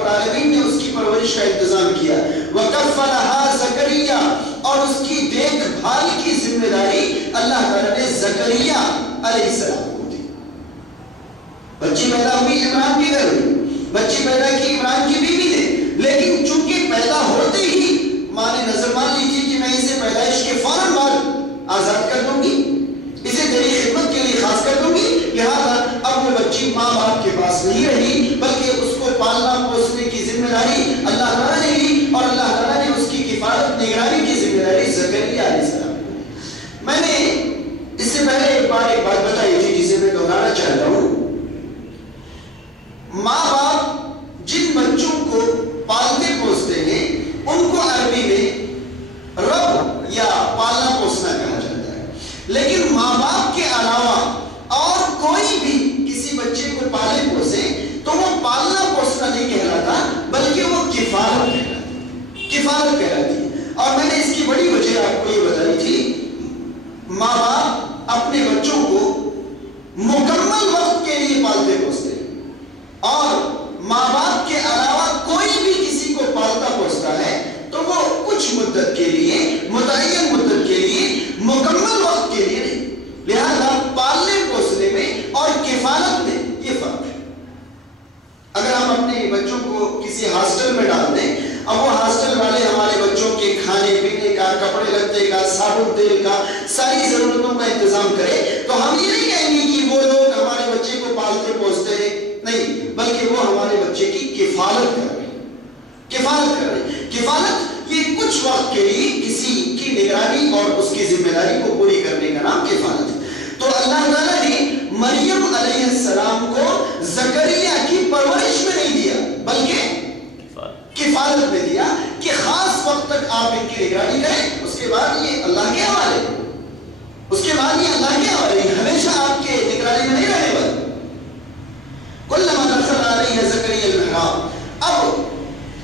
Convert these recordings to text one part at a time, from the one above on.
العالمین نے اس کی پرورش کا انتظام کیا. وَكَفَّلَهَا زَكَرِيَّا اور اس کی دیکھ بھال کی ذمہ داری اللہ تعالیٰ نے زکریا علیہ السلام کو دی. بچی پیدا ہوئی عمران کی گھر میں، بچی پیدا کی عمران کی بیوی نے، لیکن چونکہ پیدا ہوتے ہی ماں نے نظر مان لی تھی کہ میں اسے پیدائش کے فوراً بعد آزاد کر دوں گی، اسے تیری خدمت کے لیے خاص کر دوں گی، لہذا اب وہ بچی ماں باپ کے پاس نہیں رہی بلکہ اس کو پالنا پوسنے کی ذمہ داری اللہ تعالیٰ نے لی اور اللہ تعالیٰ نے اس کی کفالت نگرانی کی ذمہ داری زکریا علیہ السلام کو دی. میں نے اس سے پہلے ایک بات بتائی تھی جسے میں دہرانا چاہتا ہوں. ماں باپ جن بچوں کو پالتے پوستے ہیں ان کو عربی میں رب یا پالنا پوسنا کہا جاتا ہے، لیکن ماں باپ کے علاوہ اور کوئی بھی کسی بچے کو پالے پوسے تو وہ پالنا پوسنا نہیں کہلاتا بلکہ وہ کفالت کہلاتی ہے. اور میں نے اس کی بڑی وجہ آپ کو یہ بتائی تھی. ماں باپ اپنے بچوں کو مکمل وقت کے لیے پالتے پوستے اور ماں باپ کے علاوہ کوئی بھی کسی کو پالتا پوستا ہے تو وہ کچھ مدت کے لیے، متعین مدت کے لیے، مکمل وقت کے لیے نہیں. لہذا پالنے پوسنے میں اور کفالت میں یہ فرق ہے. اگر ہم اپنے بچوں کو کسی ہاسٹل میں ڈال دیں، اب وہ ہاسٹل والے ہمارے بچوں کے کھانے پینے کا، کپڑے لتے کا، صابن تیل کا، ساری ضرورتوں کا انتظام کرے تو ہم یہ نہیں کہیں گے کہ وہ لوگ ہمارے بچے کو پالتے پوستے ہیں، نہیں، بلکہ وہ ہمارے بچے کی کفالت کر رہے ہیں. کفالت یہ کچھ وقت کے لیے کسی کی نگرانی اور اس کی ذمہ داری کو پوری کرنے کا نام کفالت ہے. تو اللہ تعالیٰ نے مریم علیہ السلام کو زکریا کی پرورش میں نہیں دیا بلکہ کفالت میں دیا کہ خاص وقت تک آپ ان کی نگرانی کریں، اس کے بعد یہ اللہ کے حوالے، ہمیشہ آپ کے نگرانی میں نہیں رہنے والے. کلما دخل علیہ زکریا المحراب، اب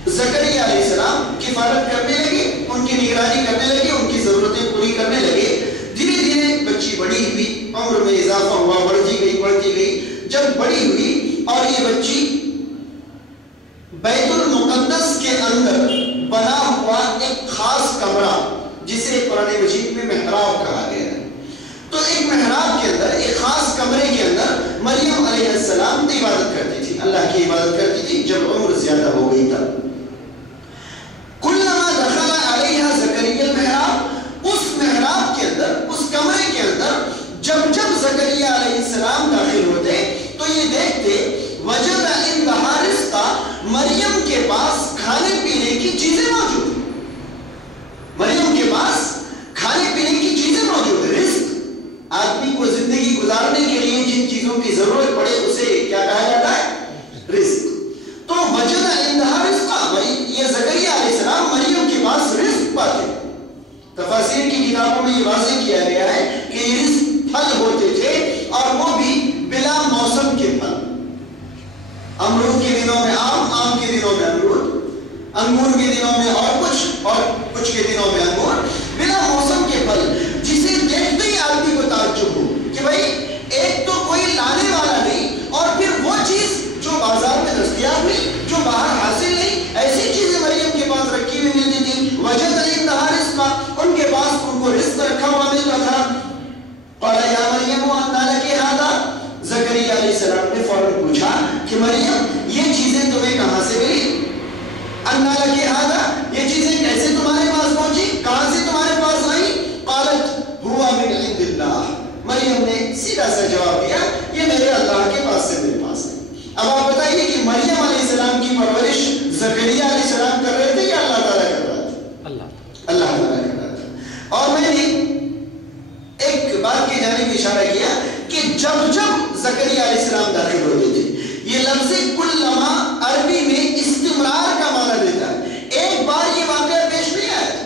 زکریا علیہ السلام کفالت کرنے لگے، ان کی نگرانی کرنے لگے، ان کی ضرورتیں پوری کرنے لگے. دھیرے دھیرے بچی بڑی ہوئی، عمر میں اضافہ ہوا، بڑھتی گئی. جب بڑی ہوئی اور یہ بچی بیت المقدس کے اندر بنا ہوا ایک خاص کمرہ جسے قرآن مجید میں محراب کہا گیا ہے، تو ایک محراب کے اندر، ایک خاص کمرے کے اندر مریم علیہ السلام عبادت کرتی تھی، اللہ کی عبادت کرتی تھی. جب عمر زیادہ ہو گئی تھا، کلما دخل علیہ زکریا المحراب، اس محراب کے اندر، اس کمرے کے اندر جب زکریا علیہ السلام داخل ہوتے تو یہ دیکھتے وجد عندہا رزقا، مریم کے پاس کھانے پینے کی چیزیں موجود ہیں. مریم کے پاس کھانے پینے کی چیزیں موجود ہیں. رزق آدمی کو زندگی گزارنے کے لیے جن چیزوں کی ضرورت پڑے اسے کیا کہا جاتا ہے؟ رزق. تو وجد عندہا رزقا، یہ زکریا علیہ السلام مریم کے پاس رزق پاتے. تفاسیر کی کتابوں میں یہ واضح کیا گیا ہے کہ یہ رزق پھل ہوتے تھے اور وہ بھی بلا موسم کے پھل. امرود کے دنوں میں آم کے دنوں میں امرود، انگور کے دنوں میں اور کچھ کے دنوں میں انگور، بلا موسم کے پھل جسے دیکھتے ہی آدمی کو تعجب ہو کہ بھائی ایک تو کوئی لانے والا نہیں اور پھر وہ چیز جو بازار میں دستیاب ہوئی، جو باہر حاصل نہیں، ایسی چیزیں مریم کے پاس رکھی ہوئی ملتی تھی. وجد عندہا رزقا، ان کے پاس ان کو رزق رکھا ہوا ملتا تھا. قال یا مریم انا لک ھذا، زکریا علیہ السلام نے فوراً پوچھا کہ مریم یہ چیزیں تمہیں کہاں سے ملی؟ انا لک ھذا، یہ چیزیں کیسے تمہارے پاس پہنچی، کہاں سے تمہارے پاس آئی؟ قالت هو من عند اللہ، مریم نے سیدھا سا جواب دیا یہ میرے اللہ کے پاس سے میرے پاس ہے. اب آپ بتائیے کہ مریم علیہ السلام کی پرورش زکریا علیہ السلام کر رہے تھے یا اللہ تعالیٰ کر رہا تھا؟ اللہ تعالیٰ کر رہا تھا. اور میں نے ایک بات کی جانب اشارہ کیا کہ جب زکریا علیہ السلام داخل ہوتے تھے، یہ لفظ کلما عربی میں استمرار کا معنی دیتا ہے. ایک بار یہ واقعہ پیش نہیں آیا تھا.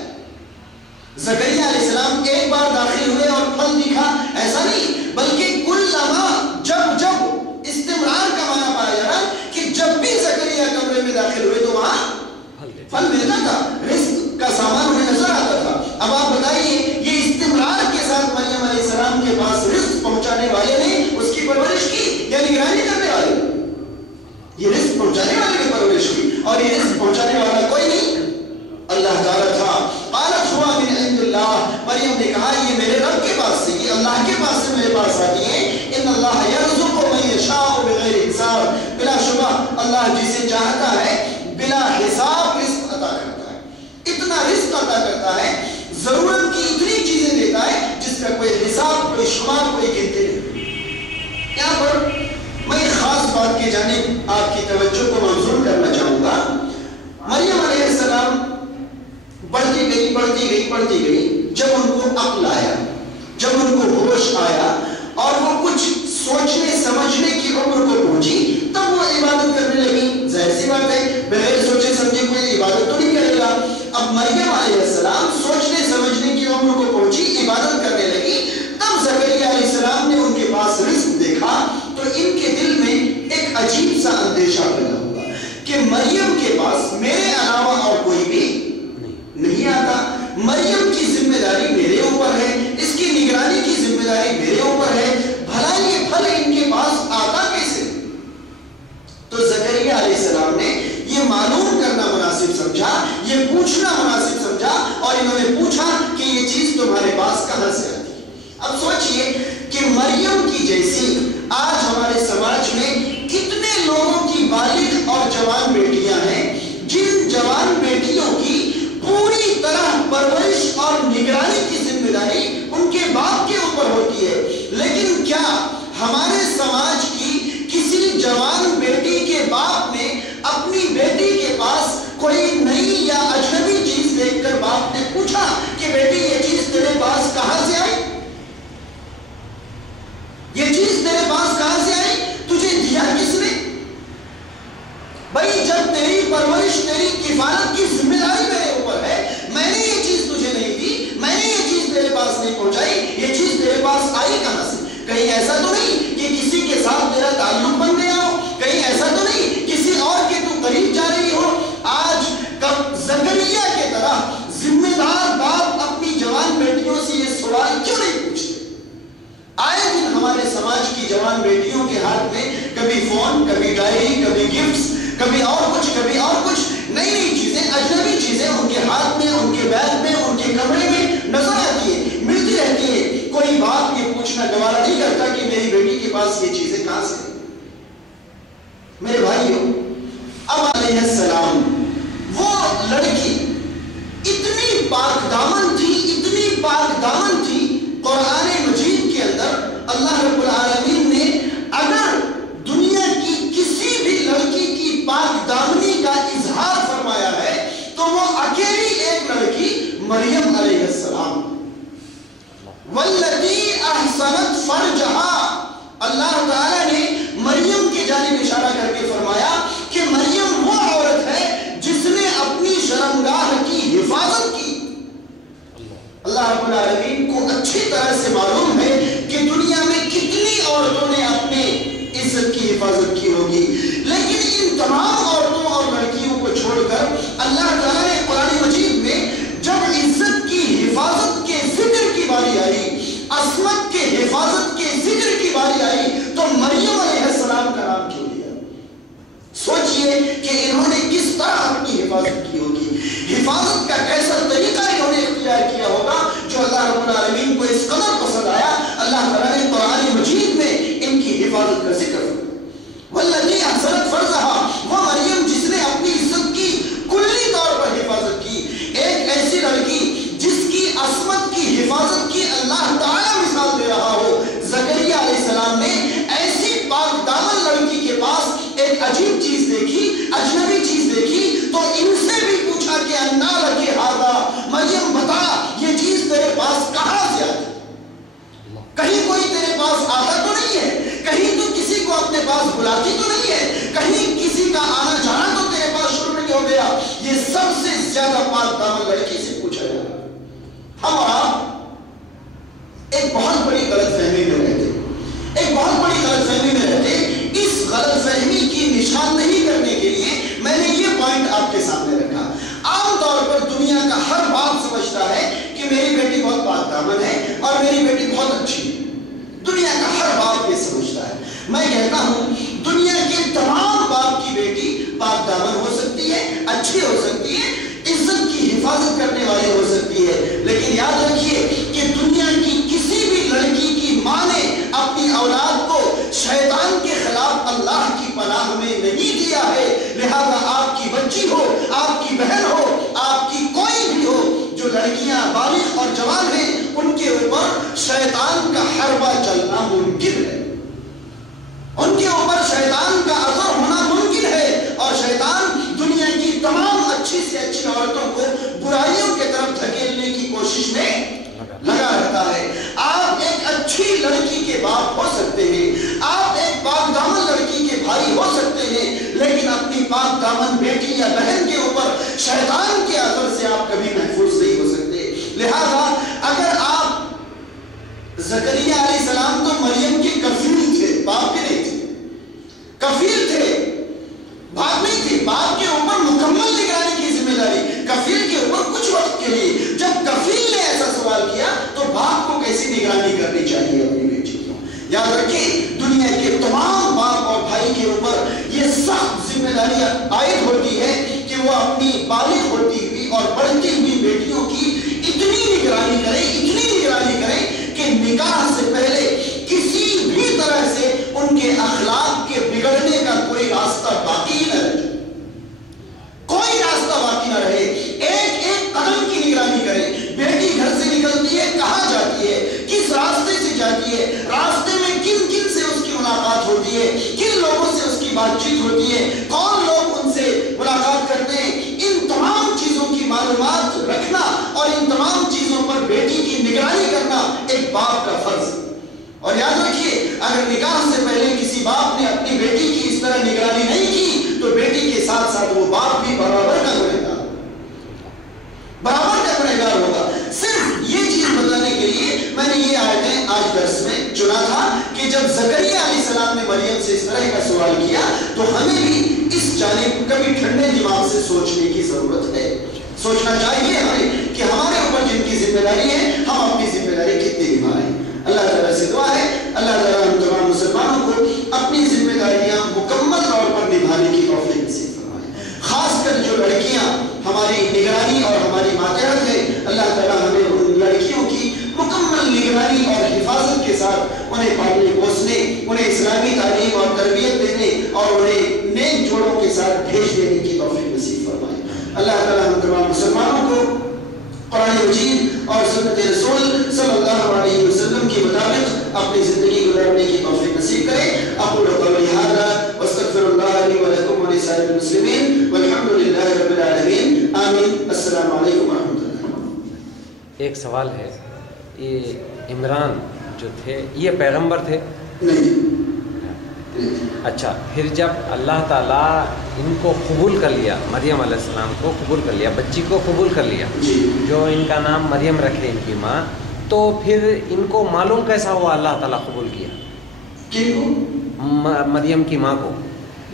زکریا علیہ السلام ایک بار داخل ہوئے اور پھل دکھا، ایسا نہیں، بلکہ کلما، جب استمرار کا معنی پایا جا رہا کہ جب بھی زکریا کمرے میں داخل ہوئے تو وہاں پھل ملتا تھا، رزق کا سامان انہیں نظر آتا تھا. اب آپ بتائیے یہ استمرار کے ساتھ مریم علیہ السلام کے پاس رزق پہنچانے والے نے اس کی پرورش کی یا نگرانی کرنے والے؟ یہ رزق پہنچانے والے کی پرورش اور یہ رزق پہنچانے والا کوئی نہیں اللہ تعالیٰ تھا. قالت ہوا من عند اللہ، مریم نے کہا یہ میرے رب کے پاس سے، یہ اللہ کے پاس سے میرے پاس آتی ہیں. ان اللہ یرزق من یشاء بغیر حساب، بلا شبہ اللہ جسے چاہتا ہے بلا حساب رزق عطا کرتا ہے. اتنا رزق عطا کرتا ہے، ضرورت کی اتنی چیزیں دیتا ہے جس کا کوئی حساب، کوئی شمار، کوئی گنتی نہیں. یہاں پر میں ایک خاص بات کی جانب آپ کی توجہ کو مبذول کرنا چاہوں گا. مریم علیہ السلام بڑھتی گئی، جب ان کو عقل آیا، جب ان کو ہوش آیا اور وہ کچھ سوچنے سمجھنے کی عمر کو پہنچی، تب وہ عبادت کرنے لگی. ظاہر سی بات ہے بغیر سوچے سمجھے کوئی عبادت تو نہیں کرے گا. اب مریم علیہ السلام سوچنے سمجھنے کی عمر کو پہنچی، عبادت کرنے لگی. تب زکریا علیہ السلام نے ان کے پاس رزق دیکھا تو ان کے دل میں ایک عجیب سا اندیشہ پیدا ہوا کہ مریم کے پاس میرے علاوہ اور کوئی بھی نہیں آتا. مریم کی ذمہ داری میرے اوپر ہے، اس کی نگرانی کی ذمہ داری میرے اوپر ہے، بھلا یہ پھل ان کے پاس آتا کیسے؟ تو زکریا علیہ السلام نے یہ معلوم کرنا مناسب سمجھا، یہ پوچھنا مناسب سمجھا، اور انہوں نے پوچھا کہ یہ چیز تمہارے پاس کہاں سے آتی ہے. اب سوچئے کہ مریم کی جیسی آج ہمارے سماج میں کتنے لوگوں کی بالغ اور جوان بیٹیاں ہیں، جن جوان بیٹیوں کی پوری طرح پرورش اور نگرانی کی ذمہ داری ان کے باپ کے اوپر ہوتی ہے. لیکن کیا ہمارے سماج کی کسی جوان بیٹی کے باپ نے اپنی بیٹی کے پاس کوئی نئی یا اجنبی چیز دیکھ کر باپ نے پوچھا کہ بیٹی یہ چیز تیرے پاس کہاں سے آئی؟ یہ چیز تیرے پاس کہاں سے آئی؟ تجھے دیا کس نے؟ بھائی جب تیری پرورش، تیری کفالت کی ذمہ داری میرے اوپر ہے، میں نے یہ چیز تجھے نہیں دی، میں نے یہ چیز تیرے پاس نہیں پہنچائی، یہ چیز تیرے پاس آئی کہاں سے؟ کہیں ایسا تو نہیں کہ کسی کے ساتھ تیرا تعلق بن گیا ہو، کہیں ایسا تو نہیں کسی اور کے تو قریب جا رہی ہو. آج زکریا کے طرح ذمہ دار باپ اپنی جوان بیٹیوں سے یہ سوال کیوں نہیں پوچھتے؟ آئے دن ہمارے سماج کی جوان بیٹیوں کے ہاتھ میں کبھی فون، کبھی ڈائری، کبھی گفٹس، کبھی اور کچھ، کبھی اور کچھ، نئی نئی چیزیں، اجنبی چیزیں ان کے ہاتھ میں، ان کے بیگ میں، ان کے کمرے میں نظر آتی ہیں، ملتی رہتی ہیں. کوئی باپ یہ پوچھنا گوارا نہیں کرتا کہ میری بیٹی کے پاس یہ چیزیں کہاں سے؟ میرے بھائیوں، اب علیہ السلام وہ لڑکی اتنی پاک دامن تھی، اتنی پاک دامن تھی. قرآن مجید کے اندر اللہ رب العالمین نے اگر دنیا کی کسی بھی لڑکی کی پاک دامنی کا اظہار فرمایا ہے تو وہ اکیلی ایک لڑکی مریم علیہ السلام. واللتی احسنت فرجہا، اللہ تعالیٰ نے مریم کی جانب اشارہ کر کے فرمایا کہ مریم وہ عورت ہے جس نے اپنی شرمگاہ کی حفاظت کی. اللہ رب العالمین کو اچھی طرح سے معلوم ہے کہ دنیا میں کتنی عورتوں نے اپنے عزت کی حفاظت کی ہوگی، لیکن ان تمام عورتوں اور لڑکیوں کو چھوڑ کر اللہ تعالیٰ نے قرآن مجید میں جب عزت کی حفاظت کے ذکر کی باری آئی، عصمت کے حفاظت کے ذکر کی باری آئی، تو مریم علیہ السلام کا نام کیوں لیا؟ سوچئے کہ انہوں نے کس طرح اپنی حفاظت کی ہوگی، حفاظت کا کیسا طریقہ انہوں نے اختیار کیا ہوگا جو اللہ رب العالمین کو اس قدر پسند آیا. اللہ تعالیٰ نے قرآن مجید میں ان کی حفاظت کا ذکر. والذی احسنت فرجہا، وہ مریم جس نے اپنی عزت کی کلی طور پر حفاظت کی. ایک ایسی لڑکی جس کی عصمت کی حفاظت کی اللہ تعالیٰ مثال دے رہا ہو. زکریا علیہ السلام نے ایسی پاک دامن لڑکی کے پاس ایک عجیب چیز دیکھی، اجنبی چیز دیکھی، تو ان سے بھی پوچھا کہ انا لکی ھذا، مریم بتا یہ چیز تیرے پاس کہاں سے آتی؟ کہیں کوئی تیرے پاس آتا تو نہیں ہے، کہیں تو کسی کو اپنے پاس بلاتی تو نہیں ہے، کہیں کسی کا آنا جانا تو تیرے پاس شروع نہیں ہو گیا؟ یہ سب سے زیادہ پاک دامن لڑکی سے پوچھا جا رہا. ہم اور آپ ایک بہت بڑی غلط فہمی میں رہتے، ایک بہت بڑی غلط فہمی میں رہتے. اس غلط فہمی کی نشاندہی کرنے کے لیے میں نے یہ پوائنٹ آپ کے سامنے رکھا. عام طور پر دنیا کا ہر باپ سمجھتا ہے کہ میری بیٹی بہت پاک دامن ہے اور میری بیٹی بہت اچھی ہے. دنیا کا ہر باپ یہ سمجھتا ہے. میں کہتا ہوں دنیا کے تمام باپ کی بیٹی پاک دامن ہو سکتی ہے شیطان کا حربہ چلنا ممکن ہے، ان کے اوپر شیطان کا اثر ہونا ممکن ہے، اور شیطان دنیا کی تمام اچھی سے اچھی عورتوں کو برائیوں کے طرف دھکیلنے کی کوشش میں لگا رہتا ہے۔ آپ ایک اچھی لڑکی کے باپ ہو سکتے ہیں، آپ ایک پاک دامن لڑکی کے بھائی ہو سکتے ہیں، لیکن اپنی پاک دامن بیٹی یا بہن کے اوپر شیطان کے اثر سے آپ کبھی محفوظ نہیں ہو سکتے۔ لہذا اگر آپ زکریا علیہ السلام تو مریم کے کفیل تھے، باپ کے نہیں تھے، کفیل تھے، باپ نہیں تھے، باپ کے اوپر مکمل نگرانی کی ذمہ داری، کفیل کے اوپر کچھ وقت کے لیے۔ جب کفیل نے ایسا سوال کیا تو باپ کو کیسی نگرانی کرنی چاہیے اپنی بیٹی کو؟ یاد رکھیں دنیا کے تمام باپ اور بھائی کے اوپر یہ سخت ذمہ داری عائد ہوتی ہے کہ وہ اپنی بالغ ہوتی ہوئی اور بڑھتی ہوئی بیٹیوں کی اتنی نگرانی کریں کہ نکاح سے پہلے کسی بھی طرح سے ان کے اخلاق کے بگڑنے کا کوئی راستہ باقی نہ رہے، کوئی راستہ باقی نہ رہے، ایک ایک قدم کی نگرانی کریں۔ بیٹی گھر سے نکلتی ہے، کہاں جاتی ہے، کس راستے سے جاتی ہے، راستے میں کن کن سے اس کی ملاقات ہوتی ہے، کن لوگوں سے اس کی بات چیت ہوتی ہے، کون لوگ ان سے ملاقات کرتے ہیں، ان تمام چیزوں کی معلومات رکھنا اور ان تمام چیزوں پر بیٹی کی نگرانی کرنا ایک باپ کا فرض ہے۔ اور یاد رکھیے اگر نکاح سے پہلے کسی باپ نے اپنی بیٹی کی اس طرح نگرانی نہیں کی تو بیٹی کے ساتھ ساتھ وہ باپ بھی برابر کا گنہگار ہوگا۔ صرف یہ چیز بتانے کے لیے میں نے یہ آیتیں آج درس میں چنا تھا کہ جب زکریا علیہ السلام نے مریم سے اس طرح کا سوال کیا تو ہمیں بھی اس جانب کبھی ٹھنڈے دماغ سے سوچنے کی ضرورت ہے، سوچنا چاہیے ہمیں کہ ہمارے اوپر جن کی ذمہ داری ہے ہم اپنی ذمہ داری کتنی نبھائیں۔ اللہ تعالیٰ سے دعا ہے اللہ تعالیٰ ہم تمام مسلمانوں کو اپنی ذمہ داریاں مکمل طور پر نبھانے کی توفیق نصیب فرمائے، خاص کر جو لڑکیاں ہماری نگرانی اور ہماری ماتحت ہے، اللہ تعالیٰ ہمیں ان لڑکیوں کی مکمل نگرانی اور حفاظت کے ساتھ انہیں پالنے پوسنے، انہیں اسلامی تعلیم اور تربیت دینے اور انہیں نیک جوڑوں کے ساتھ بھیج دینے کی توفیق نصیب فرمائے۔ اللہ تعالیٰ ہم تمام مسلمانوں کو قرآن مجید اور سنت رسول صلی اللہ علیہ وسلم کے مطابق اپنی زندگی گزارنے کی توفیق نصیب کرے۔ اقول قولی ھذا واستغفر اللہ لی ولکم ولسائر المسلمین والحمد للہ رب العالمین، آمین۔ السلام علیکم ورحمۃ اللہ۔ ایک سوال ہے، یہ عمران جو تھے یہ پیغمبر تھے؟ نہیں۔ اچھا، پھر جب اللہ تعالیٰ ان کو قبول کر لیا، مریم علیہ السلام کو قبول کر لیا، بچی کو قبول کر لیا، جو ان کا نام مریم رکھے ان کی ماں، تو پھر ان کو معلوم کیسا ہوا اللہ تعالیٰ قبول کیا؟ کن کو؟ مریم کی ماں کو۔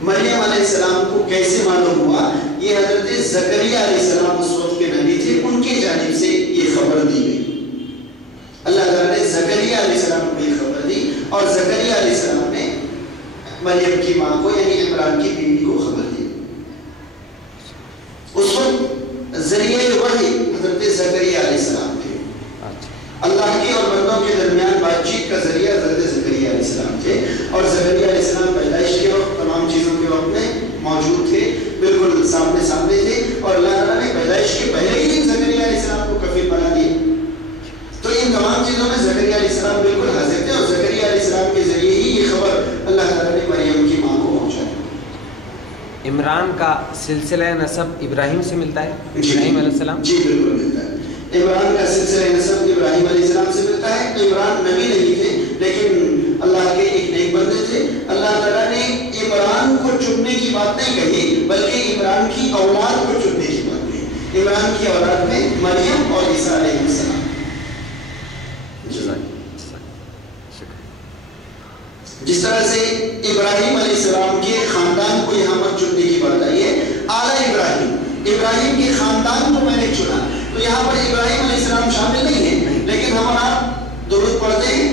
مریم علیہ السلام کو کیسے معلوم ہوا؟ یہ حضرت زکریا علیہ السلام اس وقت کے نبی تھے، ان کی جانب سے یہ خبر دی گئی۔ اللہ تعالیٰ نے زکریا علیہ السلام کو یہ خبر دی اور زکریا علیہ السلام نے مریم کی ماں کو یعنی عمران کی بیوی کو خبر دی۔ اس وقت ذریعہ وحی حضرت زکریا علیہ السلام تھے، اللہ کے اور بندوں کے درمیان بات چیت کا ذریعہ حضرت زکریا علیہ السلام تھے، اور زکریا علیہ السلام پیدائش کے وقت تمام چیزوں کے وقت میں موجود تھے، بالکل سامنے تھے، اور اللہ تعالیٰ نے پیدائش کے پہلے ہی دن زکریا علیہ السلام کو کفیل بنا دیا۔ تو ان تمام چیزوں میں زکریا علیہ السلام بالکل حاضر تھے، اور زکریا علیہ السلام کے ذریعے ہی یہ خبر اللہ تعالیٰ نے مریم کی ماں کو پہنچائی۔ عمران کا سلسلہ نسب ابراہیم سے ملتا ہے؟ ابراہیم علیہ السلام؟ جی بالکل ملتا ہے۔ عمران کا سلسلہ نسب ابراہیم علیہ السلام سے ملتا ہے۔ عمران نبی نہیں تھے لیکن اللہ کے ایک نیک بندے تھے۔ اللہ تعالیٰ نے عمران کو چننے کی بات نہیں کہی بلکہ عمران کی اولاد کو چننے کی بات کہی۔ عمران کی اولاد میں مریم اور عیسیٰ علیہ السلام۔ جس طرح سے ابراہیم علیہ السلام کے خاندان کو یہاں پر چننے کی بات آئی ہے، اعلیٰ ابراہیم کے خاندان کو میں نے چنا، تو یہاں پر ابراہیم علیہ السلام شامل نہیں ہے، لیکن ہم آپ درود پڑھتے ہیں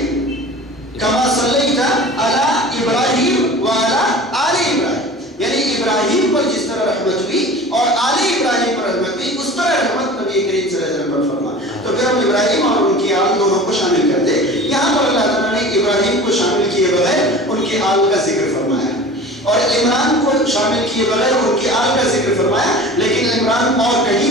کما صلیت علی ابراہیم وعلی آل ابراہیم، یعنی ابراہیم پر جس طرح رحمت ہوئی اور آل ابراہیم پر رحمت ہوئی اس طرح رحمت نبی کریم صلی اللہ علیہ وسلم پر فرما۔ تو پھر ہم ابراہیم اور ان کی آل دونوں کو شامل کرتے ہیں۔ یہاں پر اللہ تعالیٰ نے ابراہیم کو شامل کیے بغیر ان کی آل کا ذکر فرمایا، اور عمران کو شامل کیے بغیر ان کی آل کا ذکر فرمایا، لیکن عمران اور کہیں